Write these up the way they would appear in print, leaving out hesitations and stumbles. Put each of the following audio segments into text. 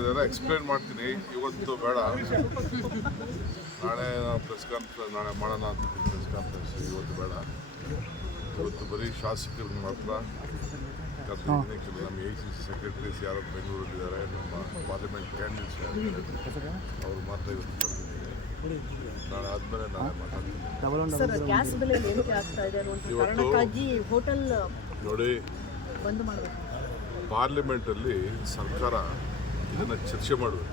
ಇದೆಲ್ಲ ಎಕ್ಸ್ಪ್ಲೇನ್ ಮಾಡ್ತೀನಿ. ಇವತ್ತು ಬೇಡ, ನಾಳೆ ಪ್ರೆಸ್ ಕಾನ್ಫರೆನ್ಸ್ ನಾಳೆ ಮಾಡೋಣ ಅಂತ ಪ್ರೆಸ್ ಕಾನ್ಫರೆನ್ಸ್. ಇವತ್ತು ಬೇಡ, ಇವತ್ತು ಬರೀ ಶಾಸಕರಿಗೆ ಮಾತ್ರ ಕರೆದಿದ್ದೀನಿ. ಕೆಲವು ನಮ್ಮ ACC ಸೆಕ್ರೆಟರೀಸ್ ಯಾರು ಬೆಂಗಳೂರಲ್ಲಿದ್ದಾರೆ, ನಮ್ಮ ಪಾರ್ಲಿಮೆಂಟ್ ಕ್ಯಾಂಡಿಡೇಟ್ಸ್ ಯಾರಿದ್ದಾರೆ ಅವ್ರು ಮಾತ್ರ ಇವತ್ತು ಕರೆದಿದ್ದೀನಿ. ನಾಳೆ ಆದಮೇಲೆ ನಾಳೆ ಮಾತಾಡ್ತೀನಿ. ಸರ್, ಗ್ಯಾಸ್ ಬೆಲೆ ಏರಿಕೆ ಆಗ್ತಾ ಇದೆ ಅನ್ನುವಂಥ ಕಾರಣಕ್ಕಾಗಿ ಹೋಟೆಲ್ ನೋಡಿ, ಬಂದ್ ಮಾಡಬೇಕು. ಪಾರ್ಲಿಮೆಂಟಲ್ಲಿ ಸರ್ಕಾರ ಇದನ್ನು ಚರ್ಚೆ ಮಾಡಬೇಕು.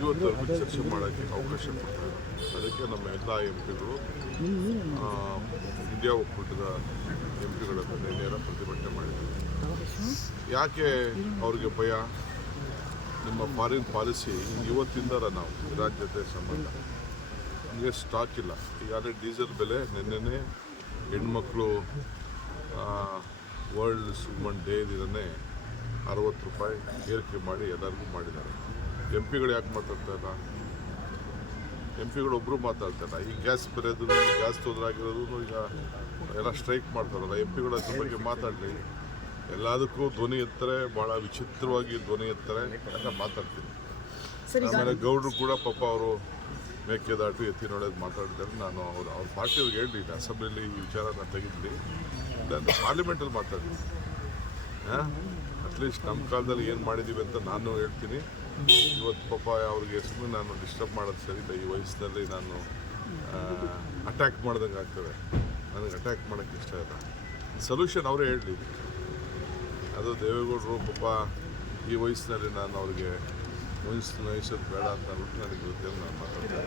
ಇವತ್ತವರೆಗೂ ಚರ್ಚೆ ಮಾಡೋಕ್ಕೆ ಅವಕಾಶ ಕೊಡ್ತಾರೆ. ಅದಕ್ಕೆ ನಮ್ಮ ಎಲ್ಲ MP ಗಳು ಇಂಡಿಯಾ ಒಕ್ಕೂಟದ MP ಗಳ ನೇರ ಪ್ರತಿಭಟನೆ ಮಾಡಿದ್ದಾರೆ. ಯಾಕೆ ಅವ್ರಿಗೆ ಭಯ? ನಿಮ್ಮ ಫಾರಿನ್ ಪಾಲಿಸಿ ಇವತ್ತಿಂದ ನಾವು ರಾಜ್ಯತೆ ಸಂಬಂಧ ನಮಗೆ ಸ್ಟಾಕ್ ಇಲ್ಲ. ಈಗಾಗಲೇ ಡೀಸೆಲ್ ಬೆಲೆ ನಿನ್ನೆನೇ ಹೆಣ್ಮಕ್ಳು ವರ್ಲ್ಡ್ ವುಮನ್ ಡೇ ದಿನನೇ 60 ರೂಪಾಯಿ ಏರಿಕೆ ಮಾಡಿ ಎಲ್ಲರಿಗೂ ಮಾಡಿದ್ದಾರೆ. MP ಗಳು ಯಾಕೆ ಮಾತಾಡ್ತಾ ಇಲ್ಲ? MP ಗಳು ಒಬ್ಬರು ಮಾತಾಡ್ತಾ ಇಲ್ಲ. ಈ ಗ್ಯಾಸ್ ಬೆಲೆದು, ಗ್ಯಾಸ್ ತೊಂದರೆ ಆಗಿರೋದು ಈಗ ಎಲ್ಲ ಸ್ಟ್ರೈಕ್ ಮಾಡ್ತಾರಲ್ಲ, MP ಗಳು ಅದ್ರ ಬಗ್ಗೆ ಮಾತಾಡಲಿ. ಎಲ್ಲದಕ್ಕೂ ಧ್ವನಿ ಎತ್ತಾರೆ, ಭಾಳ ವಿಚಿತ್ರವಾಗಿ ಧ್ವನಿ ಎತ್ತಾರೆ ಅಂತ ಮಾತಾಡ್ತೀನಿ. ಆಮೇಲೆ ಗೌಡ್ರು ಕೂಡ ಪಾಪ ಅವರು ಮೇಕೆದಾಟು ಎತ್ತಿನೊಳಗೆ ಮಾತಾಡಿದ್ದಾರೆ. ನಾನು ಅವ್ರ ಪಾರ್ಟಿಯವ್ರಿಗೆ ಹೇಳಿದ್ದೀನಿ, ಅಸೆಂಬ್ಲಿಯಲ್ಲಿ ಈ ವಿಚಾರನ ತೆಗೆದ್ಲಿ, ನಾನು ಪಾರ್ಲಿಮೆಂಟಲ್ಲಿ ಮಾತಾಡ್ತೀನಿ. ಅಟ್ಲೀಸ್ಟ್ ನಮ್ಮ ಕಾಲದಲ್ಲಿ ಏನು ಮಾಡಿದ್ದೀವಿ ಅಂತ ನಾನು ಹೇಳ್ತೀನಿ. ಇವತ್ತು ಪಾಪ ಅವ್ರಿಗೆ ಸುಮ್ಮನೆ ನಾನು ಡಿಸ್ಟರ್ಬ್ ಮಾಡೋದು ಸರಿ ಇಲ್ಲ. ಈ ವಯಸ್ಸಿನಲ್ಲಿ ನಾನು ಅಟ್ಯಾಕ್ ಮಾಡ್ದಂಗೆ ಆಗ್ತದೆ. ನನಗೆ ಅಟ್ಯಾಕ್ ಮಾಡೋಕ್ಕೆ ಇಷ್ಟ ಇಲ್ಲ. ಸೊಲ್ಯೂಷನ್ ಅವರೇ ಹೇಳಲಿ. ಅದು ದೇವೇಗೌಡರು ಪಾಪ ಈ ವಯಸ್ಸಿನಲ್ಲಿ ನಾನು ಅವ್ರಿಗೆ ವಹಿಸೋದು ಬೇಡ ಅಂತ ಅಂದ್ಬಿಟ್ಟು ನನಗೆ ಗೊತ್ತಿಲ್ಲ, ನಾನು ಮಾತಾಡ್ತಾ